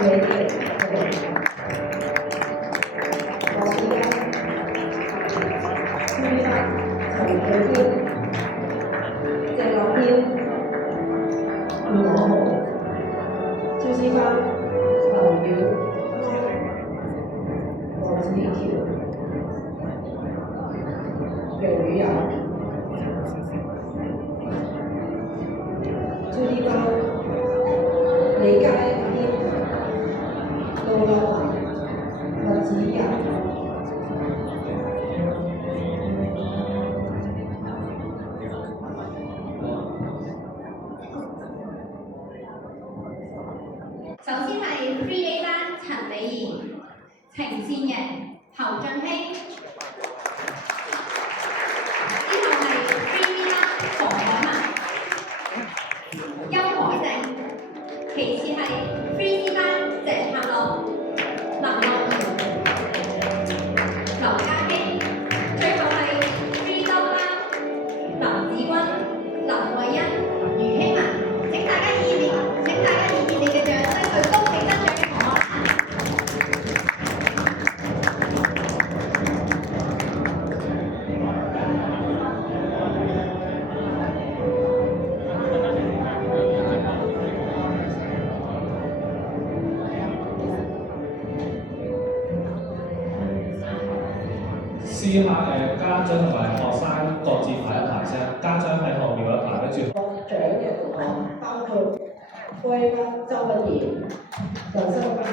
美嘅羅志恩、朱德、陳啟軒、謝樂軒、吳可豪、趙思芬、劉曉、黃子喬、楊宇柔、朱啲包、李佳軒、杜樂文、麥子仁。首先係 3A 班陳美儀、程善瑩、侯俊熙，之後係 3B 班馮海文、邱海靜，其次係 3C 班謝柏樂、林樂賢、劉家基，最後係 3W 班林子君、林慧欣、余希文。請大家以熱烈嘅掌聲去恭喜得獎嘅同學。試下家長同埋學生各自排一排先，家長喺後面嗰一排，跟住獲獎嘅同學包括科 A 班周品賢、人生不如、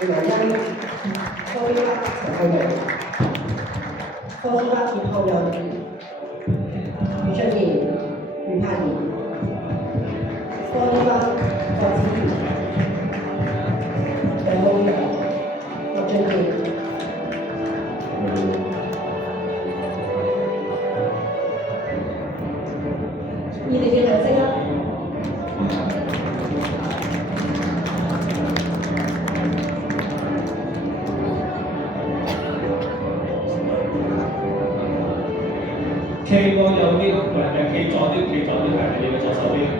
余文欣、科 B 班陳慧明、科 C 班葉浩佑、余俊賢、余柏賢、科 D 班郭子瑜、楊浩陽、陸俊傑。熱烈嘅掌聲啦！企過右啲，企左啲係你嘅左手邊。